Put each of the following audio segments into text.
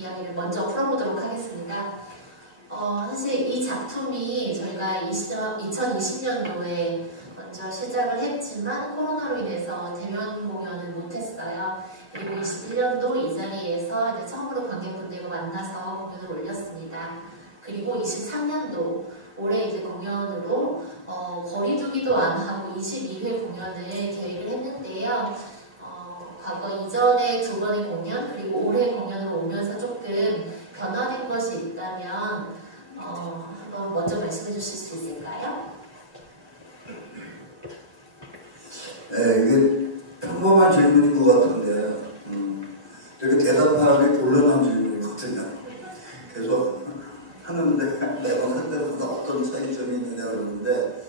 이야기를 먼저 풀어보도록 하겠습니다. 사실 이 작품이 저희가 2020년도에 먼저 시작을 했지만 코로나로 인해서 대면 공연을 못했어요. 그리고 21년도 이 자리에서 이제 처음으로 관객분들과 만나서 공연을 올렸습니다. 그리고 23년도 올해 이제 공연으로 거리두기도 안 하고 22회 공연을 계획을 했는데요. 과거 이전에 2번의 공연 그리고 올해 공연으로 오면서 조금 변화된 것이 있다면 한번 먼저 말씀해 주실 수 있을까요? 네, 이게 평범한 질문인 것 같은데 되게 대답하기 곤란한 질문이거든요. 계속 하는데 매번 할 때마다 어떤 차이점이 있느냐 그러는데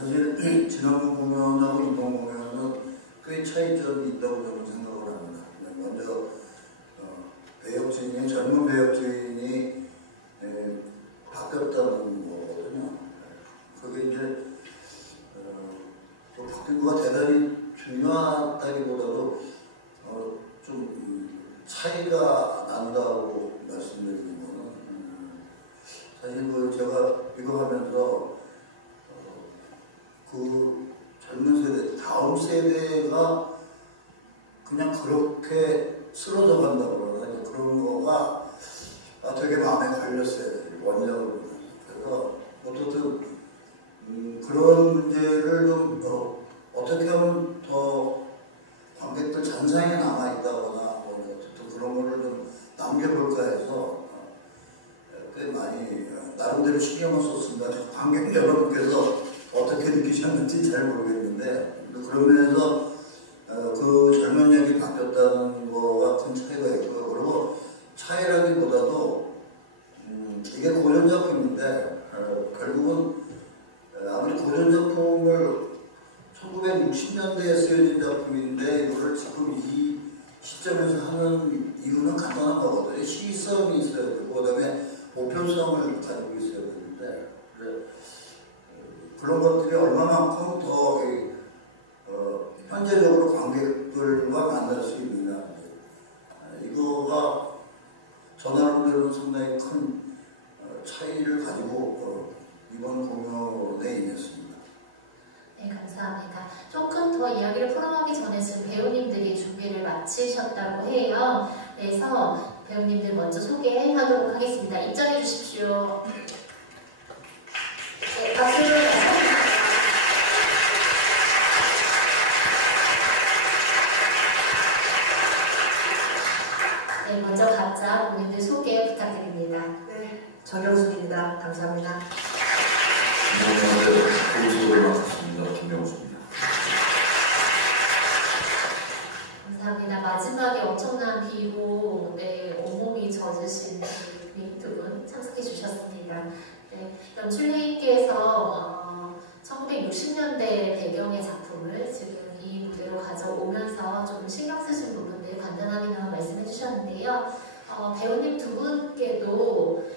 사실 지난번 공연하고 이번 공연은 꽤 차이점이 있다고 저는 생각을 합니다. 먼저 배역진이 젊은 배역진이 바뀌었다는 거거든요. 그게 이제 바뀐 거가 대단히 중요하다기보다도 좀 차이가 난다고 말씀드리는 거는 사실 제가 이거 하면서 그 젊은 세대, 다음 세대가 그냥 그렇게 쓰러져 간다고 그러나 그런 거가 되게 마음에 걸렸어요. 원작으로. 그래서 어쨌든 그런 문제를 좀 어떻게 하면 더 관객들 잔상에 남아있다거나 어쨌든 그런 거를 좀 남겨볼까 해서 꽤 많이 나름대로 신경을 썼습니다. 관객 여러분께서 어떻게 느끼셨는지 잘 모르겠는데 그런 면에서 그 젊은 역이 바뀌었다는 거가 큰 차이가 있고요. 그리고 차이라기보다도 이게 고전작품인데 결국은 아무리 고전작품을 1960년대에 쓰여진 작품인데 이거를 지금 이 시점에서 하는 이유는 간단한 거거든요. 시의성이 있어야 되고 그다음에 보편성을 가지고 있어야 되는데 그런 것들이 얼마만큼 더 현재적으로 관객들과 만날 수 있느냐 이거가 저 나름대로는 상당히 큰 차이를 가지고 이번 공연에 임했습니다. 네, 감사합니다. 조금 더 이야기를 풀어가기 전에 지금 배우님들이 준비를 마치셨다고 해요. 그래서 배우님들 먼저 소개하도록 하겠습니다. 입장해 주십시오. 네, 박수. 네, 먼저 각자 본인들 소개 부탁드립니다. 네, 정영숙입니다. 감사합니다. 안녕하세요. 보수를 맡았습니다. 김명수입니다. 감사합니다. 마지막에 엄청난 비로 온몸이 젖으신 두 분 참석해 주셨습니다. 네, 연출회의께서 1960년대 배경의 작품을 지금 이 무대로 가져오면서 좀 신경 쓰신 부분들 간단하게나마 말씀해 주셨는데요. 배우님 두 분께도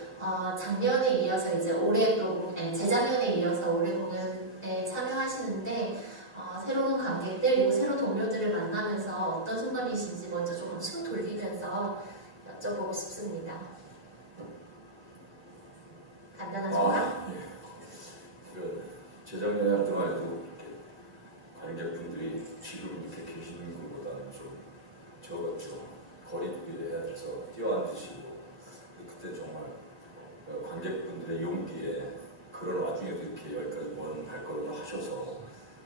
작년에 이어서 이제 올해 또 재작년에 이어서 올해 공연에 참여하시는데 새로운 관객들 그리고 새로운 동료들을 만나면서 어떤 순간이신지 먼저 조금 숨 돌리면서 여쭤보고 싶습니다. 간단한 소감? 예. 재작년에 할 때만 해도 관객분들이 지금 이렇게 계시는 것보다는 좀 적었죠. 거리두기를 해야 돼서 뛰어앉으시고 그때 정말 관객분들의 용기에 그런 와중에도 이렇게 여기까지 먼 발걸음을 하셔서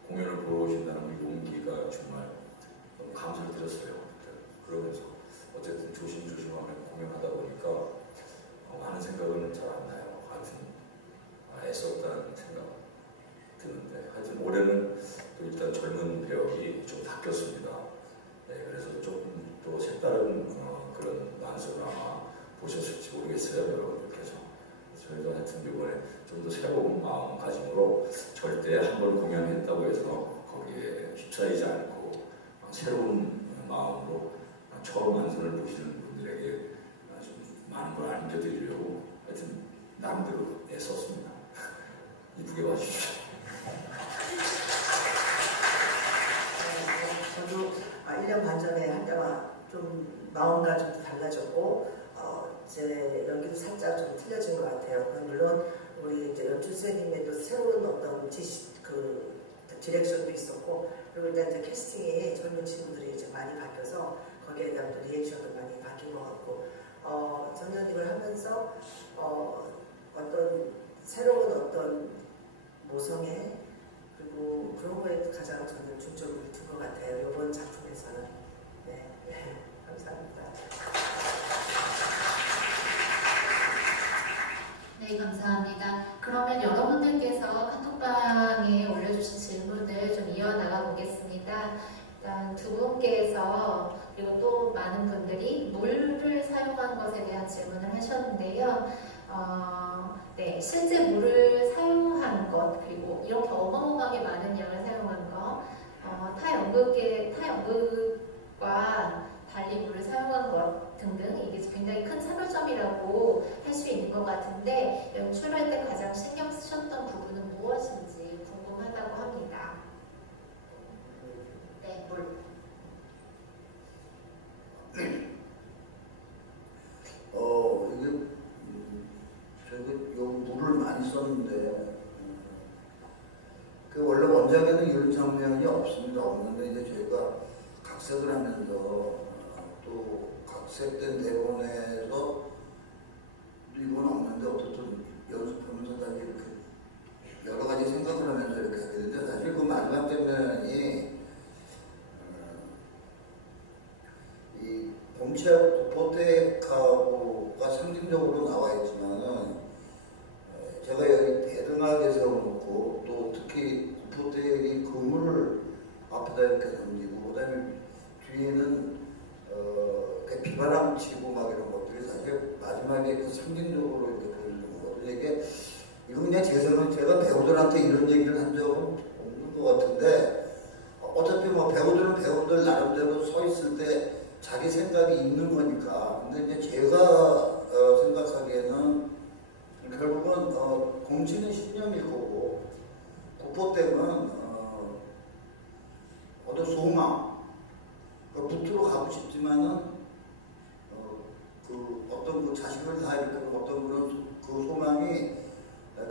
공연을 보러 오신다는 용기가 정말 너무 감사를 드렸어요. 그러면서 어쨌든 조심조심하며 공연하다 보니까 많은 생각은 잘 안 나요. 하여튼 애썼다는 생각 드는데 하여튼 올해는 또 일단 젊은 배역이 좀 바뀌었습니다. 네, 그래서 조금 또 색다른 그런 완성을 아마 보셨을지 모르겠어요. 여러분들께서. 저희도 하여튼 이번에 좀 더 새로운 마음가짐으로 절대 한 번 공연했다고 해서 거기에 휩싸이지 않고 새로운 마음으로 처음 완성을 보시는 분들에게 좀 많은 걸 안겨드리려고 하여튼 나름대로 애썼습니다. 이쁘게 봐주십시오. 저도 1년 반 전에 할 때와 좀 마음가짐도 달라졌고 제 연기도 살짝 좀 틀려진 것 같아요. 물론 우리 이제 연출 선생님의 또 새로운 어떤 디렉션도 있었고, 그리고 일단 이제 캐스팅이 젊은 친구들이 이제 많이 바뀌어서 거기에 대한 또 리액션도 많이 바뀐 것 같고, 전현직을 하면서 어떤 새로운 어떤 모성애 그리고 그런 거에 가장 저는 중점을 둔 것 같아요. 이번 작품에서는. 네, 감사합니다. 네, 감사합니다. 그러면 여러분들께서 카톡방에 올려주신 질문을 좀 이어나가 보겠습니다. 일단 두 분께서 그리고 또 많은 분들이 물을 사용한 것에 대한 질문을 하셨는데요. 네, 실제 물을 사용한 것 그리고 이렇게 어마어마하게 많은 양을 사용한 것, 타연극과 달리 물을 사용한 것 등등 이게 굉장히 큰 차별점이라고 할 수 있는 것 같은데 연출할 때 가장 신경 쓰셨던 부분은 무엇인지 궁금하다고 합니다. 네, 물. 이게 저희가 요 물을 많이 썼는데 그 원래 원작에는 이런 장면이 없는데 이제 저희가 각색을 하면서 또 각색된 대본에서 이건 없는데 어떻든 연습하면서 다시 이렇게 여러 가지 생각을 하면서 이렇게 하게 되는데 사실 그 마지막 장면이 이 봄치하고 구포대카고가 상징적으로 나와 있지만은 제가 여기 대등하게 세워놓고 또 특히 구포대의 그물을 앞에다 이렇게 던지고 그다음에 뒤에는 비바람 치고 막 이런 것들이 사실 마지막에 그 상징적으로 이렇게 보여주는 거거든요. 이거 그냥 제가 배우들한테 이런 얘기를 한 적은 없는 것 같은데 어차피 뭐 배우들은 배우들 나름대로 서 있을 때 자기 생각이 있는 거니까. 근데 이제 제가 생각하기에는 결국은 공치는 신념일 거고 구포댐은 어떤 소망, 붙들어 가고 싶지만은 어떤 그 자식을 다 이렇게 어떤 그런 그 소망이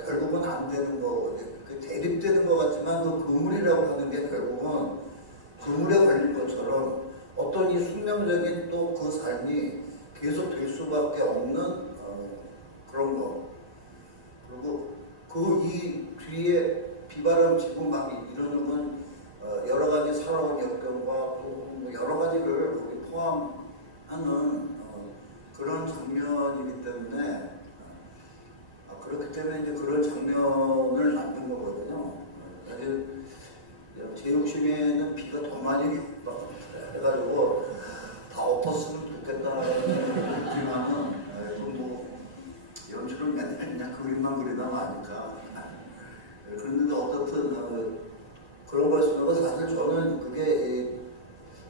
결국은 안 되는 거, 대립되는 것 같지만 그 그물이라고 하는 게 결국은 그물에 걸린 것처럼 어떤 이 숙명적인 또 그 삶이 계속 될 수밖에 없는 그런 거. 그리고 그 이 뒤에 비바람 치고 막 이러는 건 여러 가지 살아온 역경과 또 여러 가지를 거기 포함하는 그런 장면이기 때문에 그렇기 때문에 이제 그런 장면을 만든 거거든요. 사실 제 욕심에는 비가 더 많이 해가지고 다 엎었으면 좋겠다는 생각이지만은 뭐 연출을 맨날 그냥 그림만 그리다 마니까 그런데 어떻든 그런 걸 쓰는 사실 저는 그게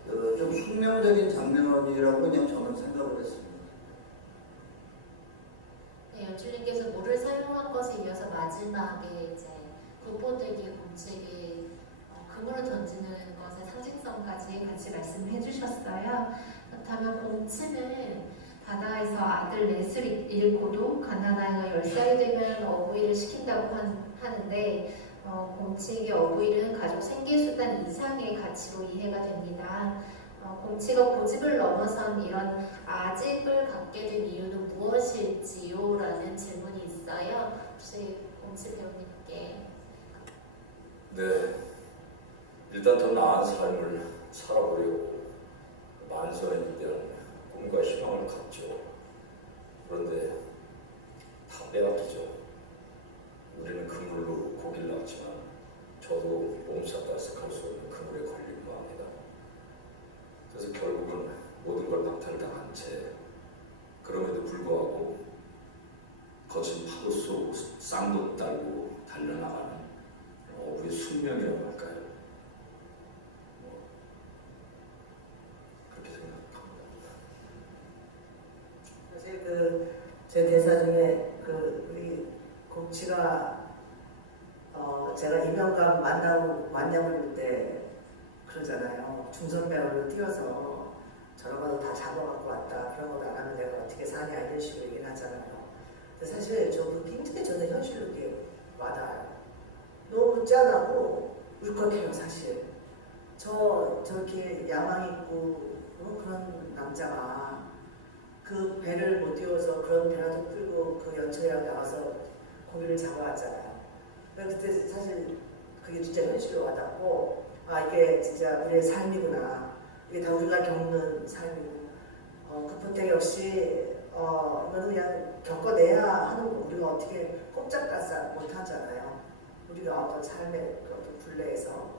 좀 숙명적인 장면이라고 그냥 저는 생각을 했습니다. 네, 연출님께서 물을 사용한 것에 이어서 마지막에 이제 구포대기 공책에 그물을 던지는 것의 상징성까지 같이 말씀을 해주셨어요. 그렇다면 공치는 바다에서 아들 넷을 잃고도 가난아이가 10살이 되면 어부일을 시킨다고 하는데 공치에게 어부일은 가족 생계수단 이상의 가치로 이해가 됩니다. 공치가 고집을 넘어선 이런 아집을 갖게 된 이유는 무엇일지요? 라는 질문이 있어요. 혹시 공치 배우님께. 네, 일단 더 나은 삶을 살아보려고 만선에 대한 꿈과 희망을 갖죠. 그런데 다 빼앗기죠. 우리는 그물로 고기를 낚지만 저도 옴싹달싹할 수 없는 그물에 걸린 마음이다. 그래서 결국은 모든 걸 박탈당한 채 그럼에도 불구하고 거친 파도 속 쌍도 딸고 달려나가는 어부의 숙명이라고 할까요? 그렇게 생각합니다. 사실 제 대사 중에 우리 공치가 제가 이명감 만나볼 때 그러잖아요. 중선 배우를 띄워서 저런 거도 다 잡아갖고 왔다. 그런 것도 안 하면 내가 어떻게 사냐 이런 식으로 얘기를 하잖아요. 근데 사실 저도 굉장히 저는 현실로 이게 와닿아요. 너무 짠하고 울컥해요 사실. 저렇게 야망 있고 그런 남자가 그 배를 못 띄워서 그런 배라도 끌고 그 연초랑 나와서 고기를 잡아왔잖아요. 그때 사실 그게 진짜 현실로 와닿고 아 이게 진짜 우리의 삶이구나. 이게 다 우리가 겪는 삶이고 그포텍 역시 이거는 그냥 겪어내야 하는 거. 우리가 어떻게 꼼짝달싹 못하잖아요. 우리가 어떤 삶의 어떤 굴레에서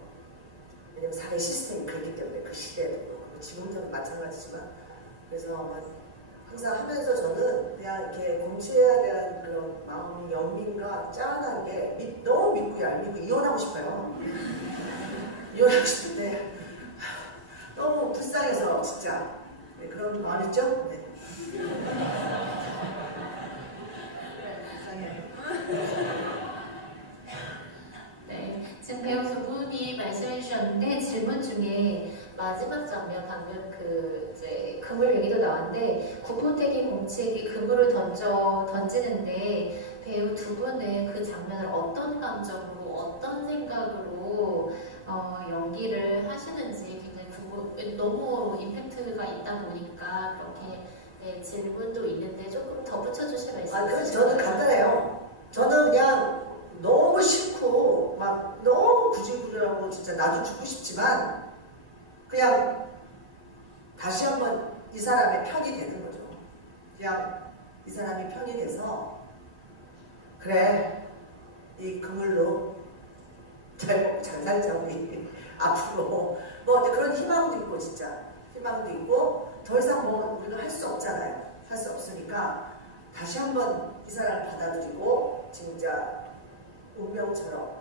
왜냐면 사회 시스템이 그렇기 때문에 그 시대에도 그렇고 지금도 마찬가지지만 그래서 항상 하면서 저는 그냥 이렇게 공채에 대한 그런 마음이 연민과 짠한 게 너무 믿고 얄밉고 이혼하고 싶어요. 이혼하고 싶은데 너무 불쌍해서 진짜 네, 그런 마음 있죠? 네. 네, 지금 배우 두 분이 말씀해 주셨는데 질문 중에 마지막 장면 방금 그 이제 그물 얘기도 나왔는데 구포택이 공책이 그물을 던지는데 배우 두 분은 그 장면을 어떤 감정으로 어떤 생각으로 연기를 하시는지 굉장히 너무 임팩트가 있다 보니까 그렇게 네, 질문도 있는데 조금 덧붙여 주실 말씀 그래서 저는 간단해요. 저는 그냥 너무 싫고 막 너무 구질구질하고 진짜 나도 죽고 싶지만 그냥 다시 한번 이 사람의 편이 되는 거죠. 그냥 이 사람이 편이 돼서 그래 이 그물로 잘 살자 우리 앞으로 뭐 그런 희망도 있고 진짜 희망도 있고 더 이상 뭐 우리가 할 수 없잖아요. 할 수 없으니까 다시 한번 이 사람을 받아들이고 진짜 운명처럼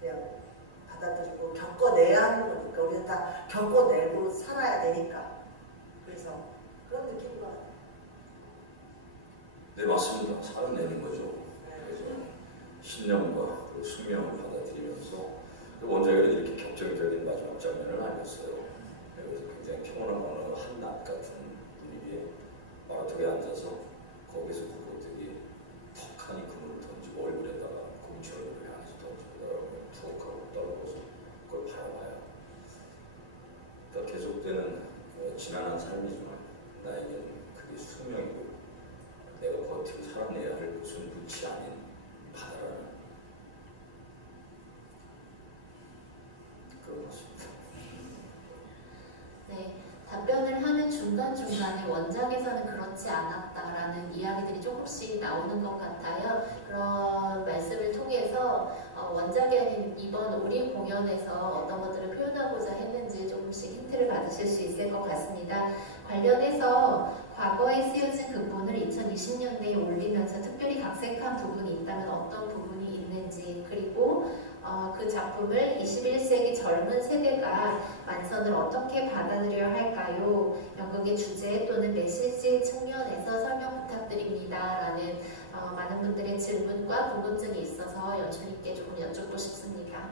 그냥 받아들이고 겪어내야 하는 거니까 우리는 다 겪어내고 살아야 되니까 그래서 그런 느낌인 것 같아요. 네 맞습니다. 살아내는 거죠. 그래서 신념과 그 숙명을 받아들이면서 원작에는 이렇게 격정적인 마지막 장면을 알렸어요. 그래서 굉장히 평온한 어느 한낮 같은 분위기에 마라톤에 앉아서 거기서 구포택이 턱하니 그물을 던지고 얼굴에다가 공처럼을 향해서 던져다가 툭 하고 떨어져서 그걸 바라봐요. 그러니까 계속되는 지난한 삶이지만 나에게는 그게 숙명이고 내가 버티고 살아내야 할 곳은 끝이 아닌 바다라는 그런 것입니다. 네, 답변을 하는 중간중간에 원작에서는 그렇지 않았다라는 이야기들이 조금씩 나오는 것 같아요. 그런 말씀을 통해서 원작에 이번 우리 공연에서 어떤 것들을 표현하고자 했는지 조금씩 힌트를 받으실 수 있을 것 같습니다. 관련해서 과거에 쓰여진 극본을 2020년대에 올리면서 특별히 각색한 부분이 있다면 어떤 부분이 있는지, 그리고 그 작품을 21세기 젊은 세대가 만선을 어떻게 받아들여야 할까요? 연극의 주제 또는 메시지 측면에서 설명 부탁드립니다. 라는 많은 분들의 질문과 궁금증이 있어서 연출님께 조금 여쭙고 싶습니다.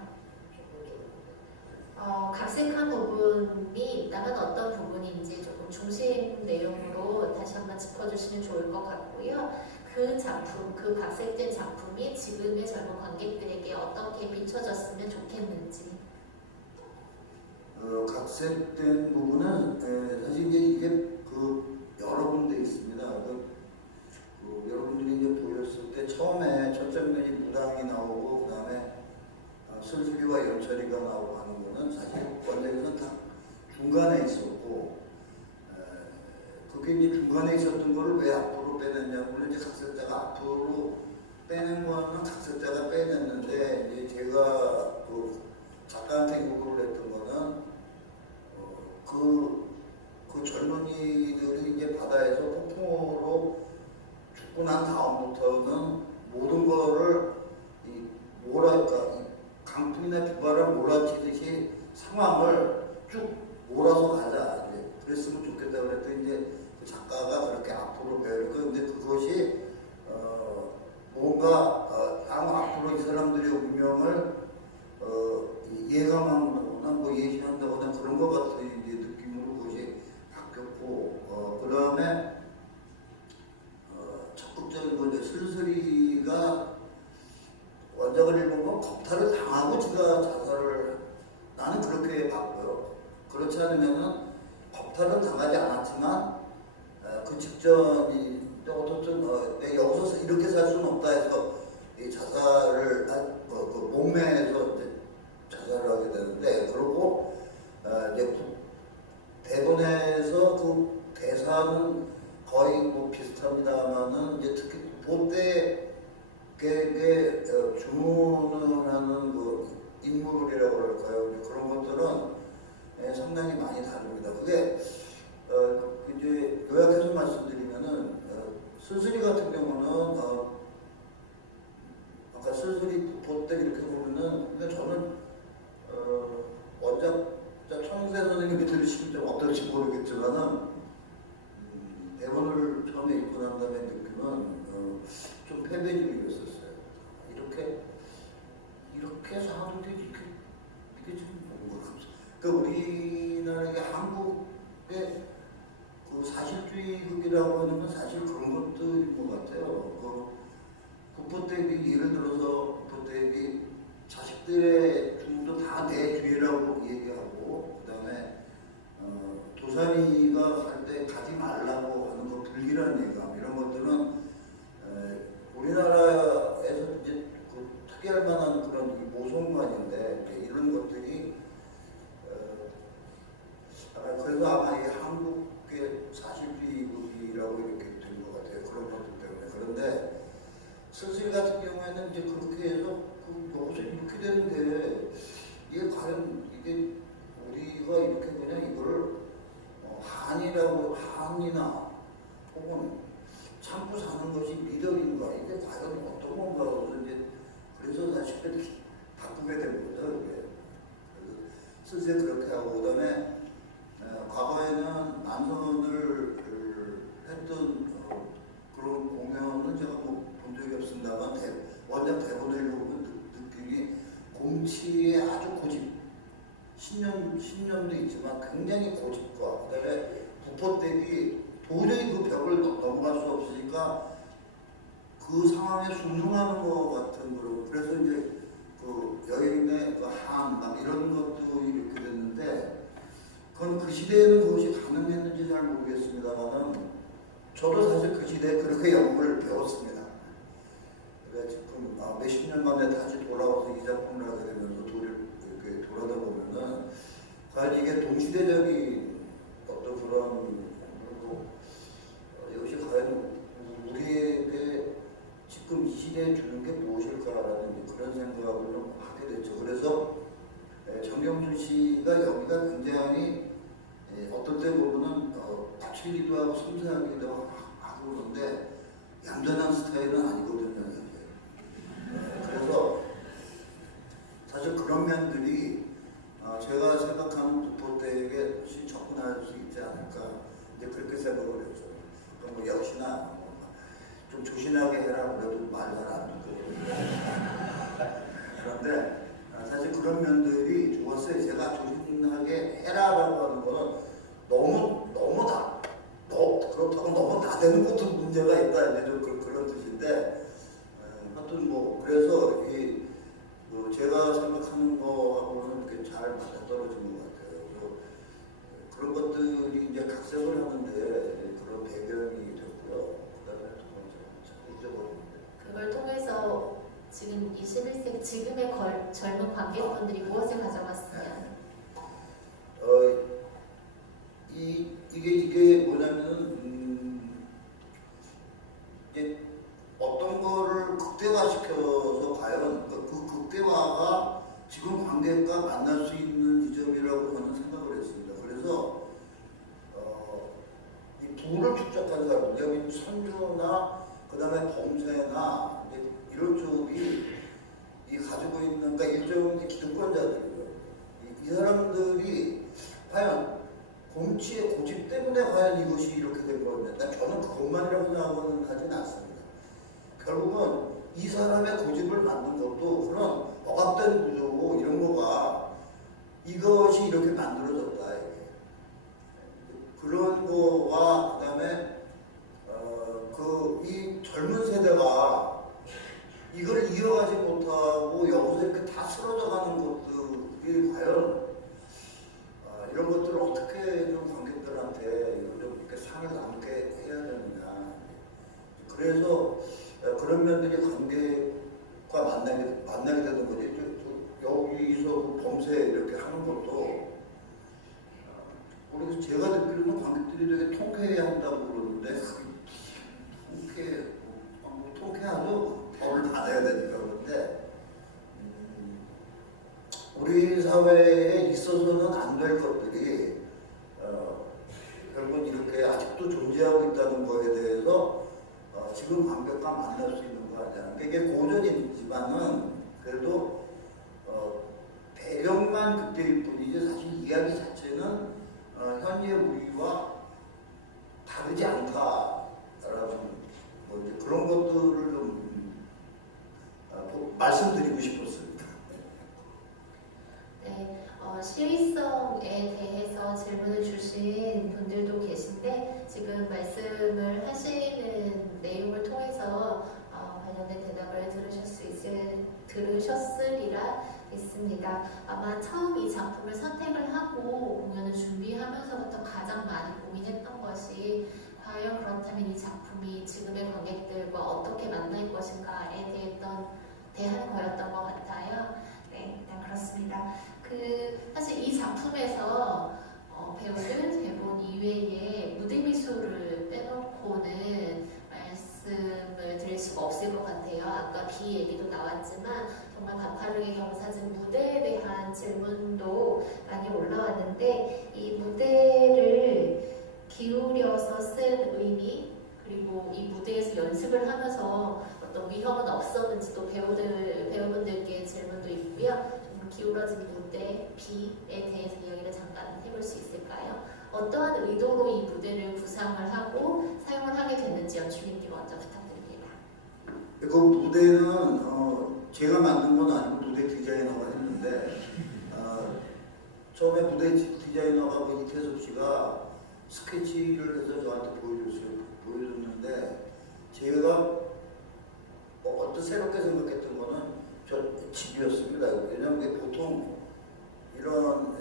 각색한 부분이 있다면 어떤 부분인지 조금 중심 내용으로 다시 한번 짚어주시면 좋을 것 같고요. 그 작품, 그 각색된 작품이 지금의 젊은 관객들에게 어떻게 비춰졌으면 좋겠는지. 각색된 부분은 사실 이게 여러 군데 있습니다. 여러분들이 이제 보였을 때 처음에 첫 장면이 무당이 나오고 그 다음에 슬기와 연철이가 나오고 하는 거는 사실 원작에서는 다 중간에 있었고 그게 이제 중간에 있었던 거를 왜 앞으로 빼냈냐면 물론 이제 각색자가 앞으로 빼낸 거는 각색자가 빼냈는데 이제 제가 그 작가한테 요구를 했던 거는 그 젊은이들이 이제 바다에서 폭풍으로 죽고 난 다음부터는 모든 거를 강풍이나 비바람 몰아치듯이 상황을 쭉 몰아서 가자. 그랬으면 좋겠다 그랬더니 이제 그 작가가 그렇게 앞으로 배우니까 근데 그것이 뭔가 앞으로 이 사람들의 운명을 예감한다거나 뭐 예시한다거나 그런 것 같은 이제 느낌으로 그것이 바뀌었고 그 다음에 그 직전이 어떻든 여기서 이렇게 살 수는 없다 해서 이 자살을 그 목매에서 이제 자살을 하게 되는데 그러고 이제 대본에서 그 대사는 거의 뭐 비슷합니다만은 이제 특히 보때에게 주문을 하는 그 인물이라고 그럴까요? 그런 것들은 상당히 많이 다릅니다. 그게 이제 요약해서 말씀드리면은 스스리 같은 경우는 아까 스스리 보때 이렇게 보면은 근데 저는 원작자 천세 선생님이 들으시면 좀 어떨지 모르겠지만은 대본을 처음에 읽고 난 다음에 느낌은 좀 패배주의였었어요. 이렇게 사도 되지 이게 지금 뭔가 그러니까 우리나라의 한국의 그 사실주의극이라고 하는 건 사실 그런 것들인 것 같아요. 부포대비 예를 들어서 부포대비 자식들의 중도 다 내 죄라고 얘기하고 그다음에 도사리가 할 때 가지 말라고 하는 거 불길한 예감 이런 것들은 우리나라에서 이제 그 특이할 만한 그런 이 모성관인데 이런 것들이 그래서 아마 이게 한국의 사실주의라고 이렇게 된 것 같아요. 그런 것들 때문에. 그런데 스스리 같은 경우에는 이제 그렇게 해서 여기서 이렇게 되는데 이게 과연 이게 우리가 이렇게 그냥 이걸 한이나 혹은 참고 사는 것이 미덕인가 이게 과연 어떤 건가 그래서 사실 바꾸게 된 거죠. 스스리 그렇게 하고 그다음에 과거에는 남선을 했던 그런 공연은 제가 뭐 본 적이 없습니다만 원작 대본을 읽으면 느낌이 공치의 아주 고집 신념도 있지만 굉장히 고집과 그다음에 부포대기 도저히 그 벽을 넘어갈 수 없으니까 그 상황에 순응하는 것 같은 거로 그래서 이제 그 여인의 그 막 이런 것도 이렇게 됐는데 그건 그 시대에는 그것이 가능했는지 잘 모르겠습니다만은 저도 사실 그 시대에 그렇게 영어를 배웠습니다. 그래서 지금 몇십 년 만에 다시 돌아와서 이 작품을 하게 되면서 이렇게 돌아다 보면은 과연 이게 동시대적인 어떤 그런 이것이 과연 우리에게 지금 이 시대에 주는 게 무엇일까라는 그런 생각을 좀 하게 됐죠. 그래서 정경준 씨가 여기가 굉장히 어떨 때 보면은 거칠기도 하고 섬세하기도 하고 그런데 얌전한 스타일은 아니거든요. 그래서 사실 그런 면들이 제가 생각하는 부포대에게 훨씬 접근할 수 있지 않을까 이제 그렇게 생각을 했죠. 그럼 뭐 역시나 좀 조신하게 해라 그래도 말 잘 안 듣고 그런데 사실 그런 면들이 좋았어요. 제가 조신하게 해라라고 하는 거는 너무 그렇다고 너무 나대는 것도 문제가 있다 이제 좀 그런 뜻인데 하여튼 뭐 그래서 제가 생각하는 거하고는 이렇게 잘 맞아떨어진 것 같아요. 그런 것들이 이제 각색을 하는데 그런 배경이 됐고요. 그다음에 두 번째 잊어버렸는데 그걸 통해서 지금 21세기 지금의 젊은 관객분들이 무엇을 가져갔어요? 이게 뭐냐면은 이제 어떤 거를 극대화시켜서 과연 그 극대화가 지금 관객과 만날 수 있는 지점이라고 저는 생각을 했습니다. 그래서 이 부를 축적한 사람, 여기 선주나 그다음에 범세나 이런 쪽이 가지고 있는 그러니까 일종의 기득권자들이죠. 이 사람들이 과연 공치의 고집 때문에 과연 이것이 이렇게 된 건데 저는 그것만이라고 생각은 하진 않습니다. 결국은 이 사람의 고집을 만든 것도 그런 억압된 구조고 이런 거가 이것이 이렇게 만들어졌다. 그런 거와 그다음에 이 젊은 세대가 이걸 이어가지 못하고 여기서 이렇게 다 쓰러져 가는 것들이 과연 이런 것들을 어떻게 좀 관객들한테 좀 이렇게 상을 남게 해야 그래서 그런 면들이 관객과 만나게 되는 거지. 여기서 그 범죄 이렇게 하는 것도 우리 제가 듣기로는 관객들이 되게 통쾌해 한다고 그러는데 통쾌하죠. 벌을 받아야 되니까. 그런데 우리 사회에 있어서는 안 될 것들이 결국은 이렇게 아직도 존재하고 있다는 거에 대해서 지금 관객과 만날 수 있는 거 아니야. 이게 고전이지만은 그래도 배경만 그때일 뿐이지 사실 이야기 자체는 현재 우리와 다르지 않다라는 뭐 이제 그런 것들을 좀 말씀드리고 싶었습니다. 네, 시의성에 대해서 질문을 주신 분들도 계신데 지금 말씀을 하시는 내용을 통해서 관련된 대답을 들으셨으리라 있습니다. 아마 처음 이 작품을 선택을 하고 공연을 준비하면서부터 가장 많이 고민했던 것이 과연 그렇다면 이 작품이 지금의 관객들과 어떻게 만날 것인가에 대한 거였던 것 같아요. 네, 일단 그렇습니다. 사실 이 작품에서 배우는 대본 이외에 무대 미술을 빼놓고는 말씀을 드릴 수가 없을 것 같아요. 아까 비 얘기도 나왔지만 정말 가파르게 경사진 무대에 대한 질문도 많이 올라왔는데 이 무대를 기울여서 쓴 의미 그리고 이 무대에서 연습을 하면서 어떤 위험은 없었는지 또 배우분들께 질문도 있고요. 좀 기울어진 무대, 비에 대해서 이야기를 잠깐 해볼 수 있을까요? 어떠한 의도로 이 무대를 구상을 하고 사용을 하게 됐는지요. 주민님 먼저 부탁드립니다. 그 무대는 제가 만든 건 아니고 무대 디자이너가 했는데 처음에 무대 디자이너가 그 이태섭 씨가 스케치를 해서 저한테 보여줬는데 제가 어떤 새롭게 생각했던 거는 저 집이었습니다. 왜냐하면 이게 보통 이런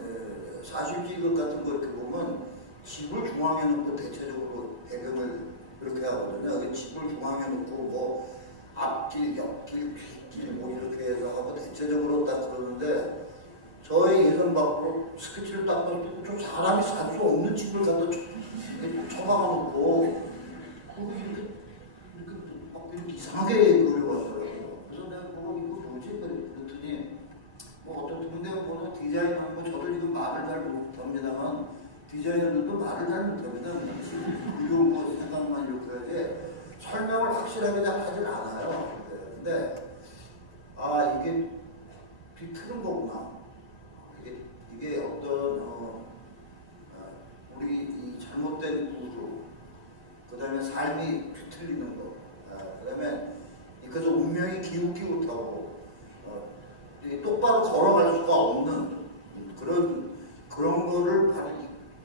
사실지극 같은 거 이렇게 보면 집을 중앙에 놓고 대체적으로 배경을 이렇게 하거든요. 집을 중앙에 놓고 뭐 앞길, 옆길, 뒷길 뭐 이렇게 해서 하고 대체적으로 딱 그러는데 저의 예상 밖으로 스케치를 딱 봤을 때 좀 사람이 살 수 없는 집을 갖다 처박아 놓고 이렇게 이상하게 그려봤더라고요. 그래서 내가 이거 뭐지? 그랬더니 뭐 어떤 분들 보면 디자이너는 뭐 저도 지금 말을 잘 못합니다만 디자이너들도 말을 잘 못합니다. 그리고 뭐 생각만 이렇게 하지 설명을 확실하게 잘 하진 않아요. 근데 이게 비트는 거구나. 이게 어떤 우리 이 잘못된 구조, 그 다음에 삶이 뒤틀리는 거, 그 다음에 그래서 운명이 기웃기웃하고 똑바로 걸어갈 수가 없는 그런 거를 바로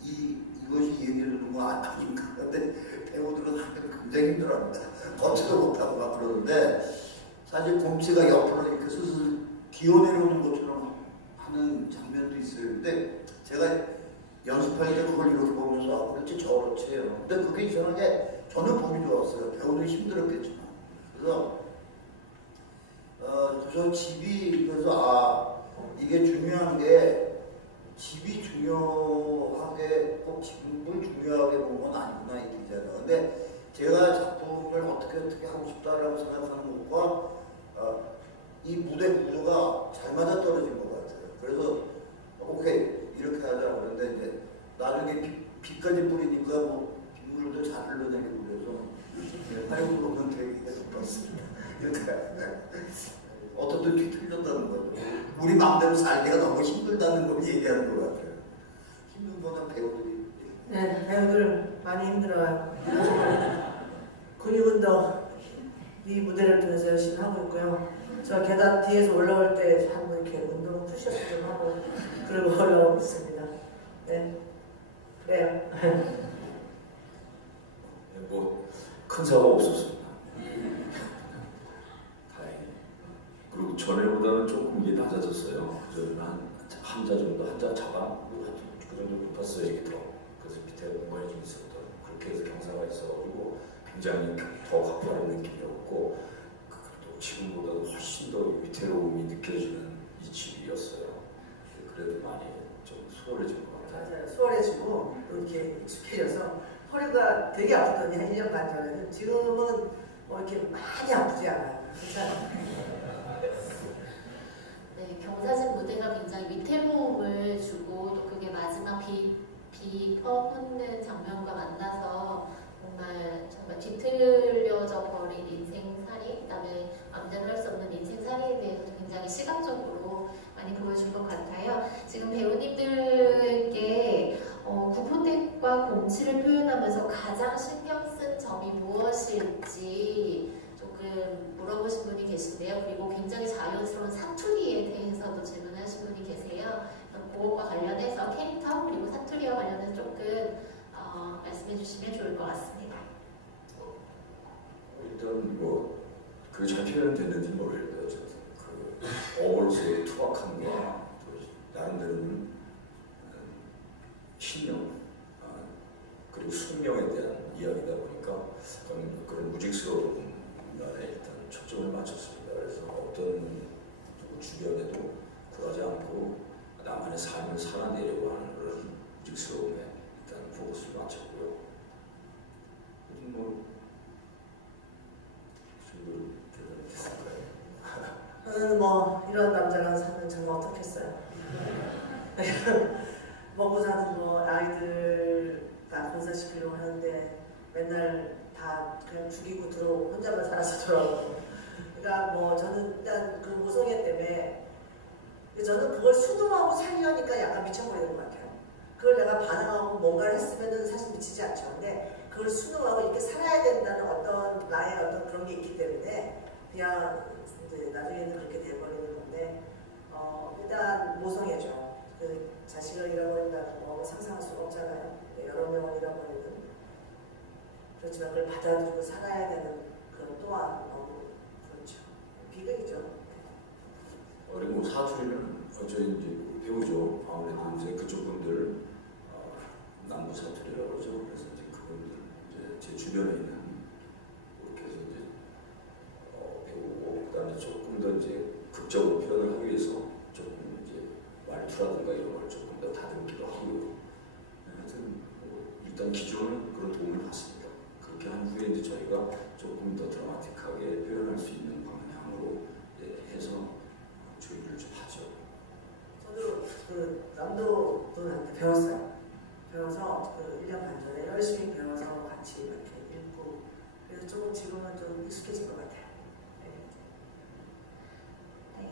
이것이 얘기해주는 거 아닌가. 근데 배우들은 굉장히 힘들어합니다. 걷지도 못하고 막 그러는데 사실 곰치가 옆으로 이렇게 스스로 기어내려오는 것처럼 하는 장면도 있어요. 근데 제가 연습할 때 그걸 이렇게 보면서 그렇지 저렇지 해요. 근데 그게 이상하게 저는 보기 좋았어요. 배우는 힘들었겠지만. 그래서 저 집이 그래서 이게 중요한 게 집이 중요하게 꼭 집을 중요하게 본 건 아니구나 이 디자이너. 근데 제가 작품을 어떻게 하고 싶다라고 생각하는 것과 이 무대 구조가 잘 맞아떨어진 것 같아요. 그래서 오케이 이렇게 하자 그런데 이제 나중에 비까지 뿌리니까 뭐 빗물도 잘 흘러내리고 그래서 파이브로는 되게 좋았습니다. 이렇게 어떻든 뒤틀렸다는 거죠. 우리 마음대로 살기가 너무 힘들다는 걸 얘기하는 것 같아요. 힘든 거는 배우들이. 네, 배우들 많이 힘들어요. 근육운동 이 무대를 통해서 열심히 하고 있고요. 저 계단 뒤에서 올라올 때 한번 이렇게 운동 푸시업 좀 하고 그러고 올라오고 있습니다. 네, 그래요. 뭐 큰 사고 없었습니다. 다행히. 그리고 전에보다는 조금 이게 낮아졌어요. 그전에는 한자 정도, 한자 차가 그 정도 높았어요. 이게 더. 그래서 밑에 공간이 좀 있었던. 그렇게 해서 경사가 있어가지고 굉장히 더 가파른 느낌이었고 또 지금보다도 훨씬 더 위태로움이 느껴지는 이 집이었어요. 그래도 많이 좀 수월해진 것 같아요. 맞아요. 수월해지고 이렇게 익숙해져서 허리가 되게 아프더니 한 1년 반 전에는 지금은 뭐 이렇게 많이 아프지 않아요. 네, 경사진 무대가 굉장히 위태로움을 주고 또 그게 마지막 비 퍼붓는 장면과 만나서 정말 뒤틀려져 버린 인생살이, 그다음에 언제나 할 수 없는 인생살이에 대해서 굉장히 시각적으로 많이 보여준 것 같아요. 지금 배우님들께 구포대과 공치를 표현하면서 가장 신경 쓴 점이 무엇일지 조금 물어보신 분이 계신데요. 그리고 굉장히 자연스러운 사투리에 대해서도 질문하신 분이 계세요. 그것과 관련해서 캐릭터 그리고 사투리와 관련해서 조금 말씀해 주시면 좋을 것 같습니다. 일단 뭐 그게 잘 표현됐는지 모르겠는데 어쨌든 그 어글스의 투박함과 또 나름대로는 신명 그리고 숙명에 대한 이야기다 보니까 그런 무직스러운 면에 일단 초점을 맞췄습니다. 그래서 어떤 주변에도 굴하지 않고 나만의 삶을 살아내려고 하는 그런 무직스러움에 일단 포커스를 맞췄고요. 뭐 저는 뭐 이런 남자랑 살면 정말 어떻겠어요. 먹고 사는 거 아이들 다 건사시키려고 하는데 맨날 다 그냥 죽이고 들어오고 혼자만 살아서 돌아오고. 그러니까 뭐 저는 일단 그 모성애 때문에 저는 그걸 수긍하고 살려니까 약간 미쳐버리는 것 같아요. 그걸 내가 반항하고 뭔가를 했으면은 사실 미치지 않죠. 근데 그걸 수긍하고 이렇게 살아야 된다는 어떤 나의 어떤 그런 게 있기 때문에 그냥 이제 나중에는 그렇게 돼버리는 건데 일단 모성애죠. 그 자식을 잃어버린다는 거 상상할 수가 없잖아요. 여러 명을 잃어버리는. 그렇지만 그걸 받아들이고 살아야 되는 그 또한 너무 그렇죠. 비극이죠. 그리고 사투리는 저희 이제 배우죠. 아무래도 이제 그쪽 분들 남부 사투리라고 그러죠. 그래서 이제 그분들 이제 제 주변에 있는 그렇게 해서 이제 배우고 그다음에 조금 더 이제 극적으로 표현을 하기 위해서 조금 이제 말투라든가 이런 걸 조금 더 다듬기도 하고요. 하여튼 뭐 일단 기존은 그런 도움을 받습니다. 그렇게 한 후에 이제 저희가 조금 더 드라마틱하게 표현할 수 있는 방향으로 해서 조율을 좀 하죠. 저도 그 남도분한테 배웠어요. 배워서 그 1년 반 전에 열심히 배워서 같이 이렇게 읽고 그래서 조금 지금은 좀 익숙해진 것 같아요. 네.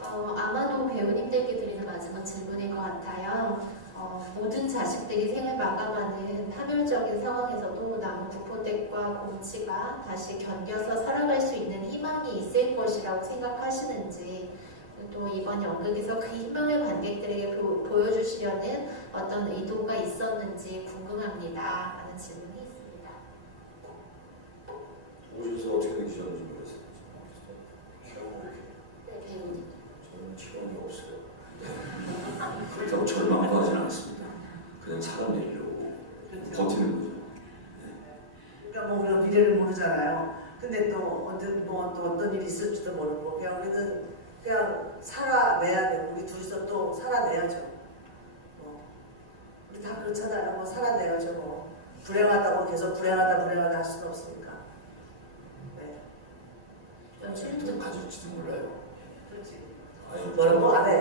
아마도 배우님들께 드리는 마지막 질문일 것 같아요. 모든 자식들이 생을 마감하는 한울적인 상황에서도 남은 구포댁과 공치가 다시 견뎌서 살아갈 수 있는 희망이 있을 것이라고 생각하시는지, 또 이번 연극에서 그 희망을 관객들에게 보여주시려는 어떤 의도가 있었는지 궁금합니다. 라는 질문이 있습니다. 오셔서 어떻게 느끼셨는지 모르겠어요. 네, 배우님. 저는期望이 없어요. 그렇다고 절망도 하진 않습니다. 그냥 살아내려고 버티는 거죠. 그러니까 뭐 우리가 미래를 모르잖아요. 근데 또 어떤 일이 있을지도 모르고 그냥 우리는 그냥 살아내야 돼요. 우리 둘이서 또 살아내야죠. 우리 다 그렇잖아요. 뭐 살아내야죠. 뭐 불행하다고 계속 불행하다 할 수는 없으니까. 네. 연출도 가질지도 몰라요. 그렇지. 아니, 너는 뭐 안 해.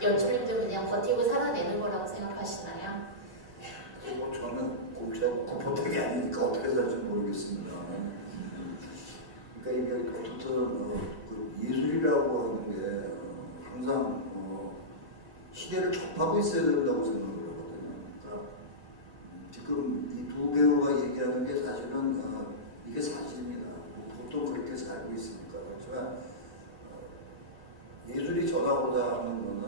연출님도 그냥 버티고 살아내는 거라고 생각하시나요? 뭐 저는 구포택이 아니니까 어떻게 살지 모르겠습니다. 그러니까 이게 어쨌든 그 예술이라고 하는 게 항상 시대를 접하고 있어야 된다고 생각을 하거든요. 그러니까 지금 이 두 배우가 얘기하는 게 사실은 이게 사실입니다. 보통 그렇게 살고 있으니까. 그렇지만 예술이 전하고자 하는 거는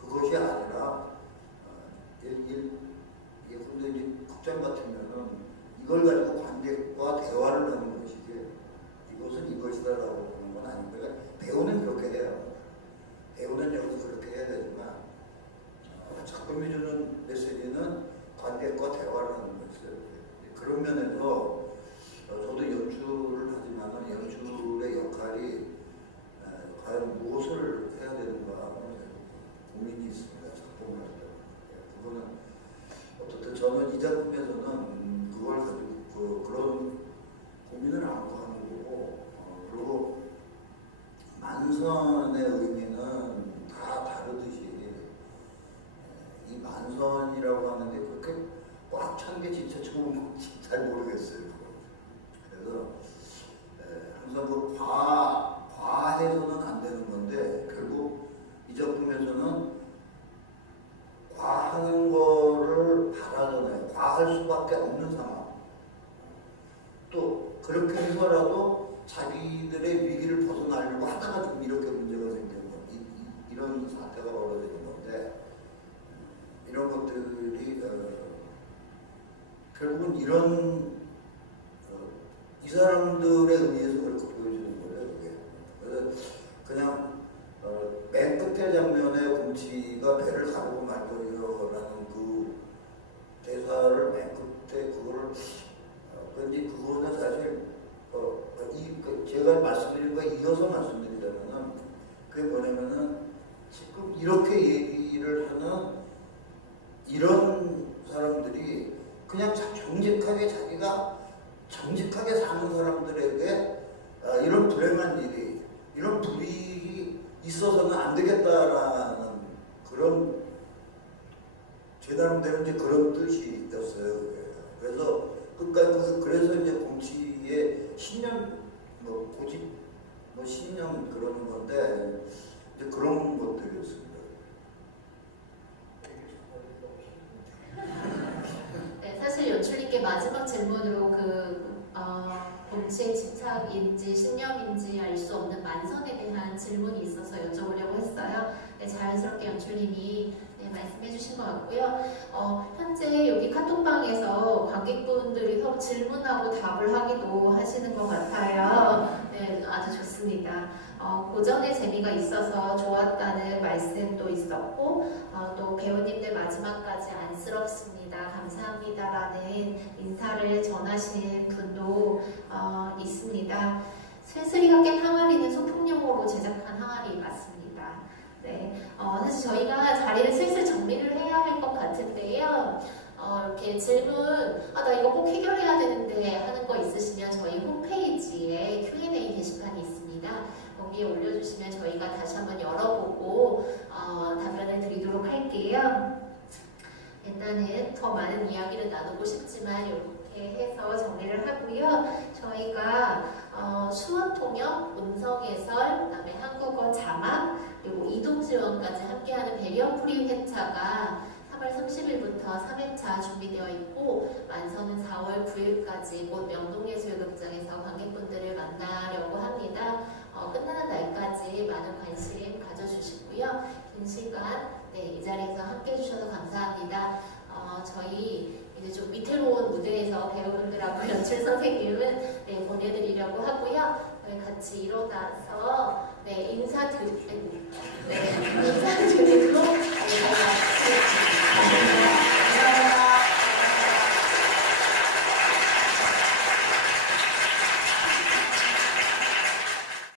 그것이 아니라 예컨대 이제 극장 같으면은 이걸 가지고 관객과 대화를 하는 것이지 이것은 이것이다라고 하는 건 아니고 그러니까 배우는 그렇게 해요. 배우는 여기서 그렇게 해야 되지만 작품이 주는 메시지는 관객과 대화 그런 면에서 저도 연출을 하지만 연출의 역할이 과연 무엇을 해야 되는가 고민이 있습니다. 작품을 할 때. 그거는 어쨌든 저는 이 작품에서는 그걸 가지고 그런 고민을 안고 하는 거고 그리고 만선의 의미는 다 다르듯이 이 만선이라고 하는 게 그렇게 꽉 찬 게 진짜 좋은 건지 잘 모르겠어요. 그래서 항상 그 과해서는 안 되는 건데 결국 이 작품에서는 과하는 거를 바라잖아요. 과할 수밖에 없는 상황. 또 그렇게 해서라도 자기들의 위기를 벗어나려고 하다가 좀 이렇게 문제가 생기는 거, 이런 사태가 벌어지는 건데 이런 것들이 결국은 이 사람들에 의해서 그렇게 보여지는 거예요. 그게. 그래서 그냥 맨 끝에 장면에 공치가 배를 가르고 말 거요라는 그 대사를 맨 끝에 그거를 그거는 사실 제가 말씀드린 거에 이어서 말씀드리자면은 그게 뭐냐면은 지금 이렇게 얘기를 하는 이런 사람들이 그냥 정직하게 자기가 정직하게 사는 사람들에게 이런 불행한 일이 이런 불이익이 있어서는 안 되겠다라는 그런 제 나름대로 이제 그런 뜻이었어요. 그래서 끝까지 그래서 이제 공치의 신념 고집 신념 그러는 건데 이제 그런 것들이었습니다. 네, 사실 연출님께 마지막 질문으로 공치의 집착인지 신념인지 알 수 없는 만선에 대한 질문이 있어서 여쭤보려고 했어요. 네, 자연스럽게 연출님이 말씀해 주신 것 같고요. 현재 여기 카톡방에서 관객분들이 서로 질문하고 답을 하기도 하시는 것 같아요. 네, 아주 좋습니다. 고전의 재미가 있어서 좋았다는 말씀도 있었고 또 배우님들 마지막까지 안쓰럽습니다. 감사합니다라는 인사를 전하신 분도 있습니다. 슬슬이가 깬 항아리는 소품용으로 제작한 항아리 맞습니다. 네, 사실 저희가 자리를 슬슬 정리를 해야 할 것 같은데요. 이렇게 질문, 나 이거 꼭 해결해야 되는데 하는 거 있으시면 저희 홈페이지에 Q&A 게시판이 있습니다. 거기에 올려주시면 저희가 다시 한번 열어보고 답변을 드리도록 할게요. 일단은 더 많은 이야기를 나누고 싶지만 이렇게 해서 정리를 하고요. 저희가 수어 통역, 음성 해설, 그다음에 한국어 자막, 그리고 이동 지원까지 함께하는 배리어 프리 회차가 3월 30일부터 3회차 준비되어 있고 만선은 4월 9일까지 곧 명동예술극장에서 관객분들을 만나려고 합니다. 끝나는 날까지 많은 관심 가져주시고요. 긴 시간 이 자리에서 함께 해주셔서 감사합니다. 저희 이제 좀 위태로운 무대에서 배우분들하고 연출 선생님은 보내드리려고 하고요. 저희 같이 일어나서 인사드리고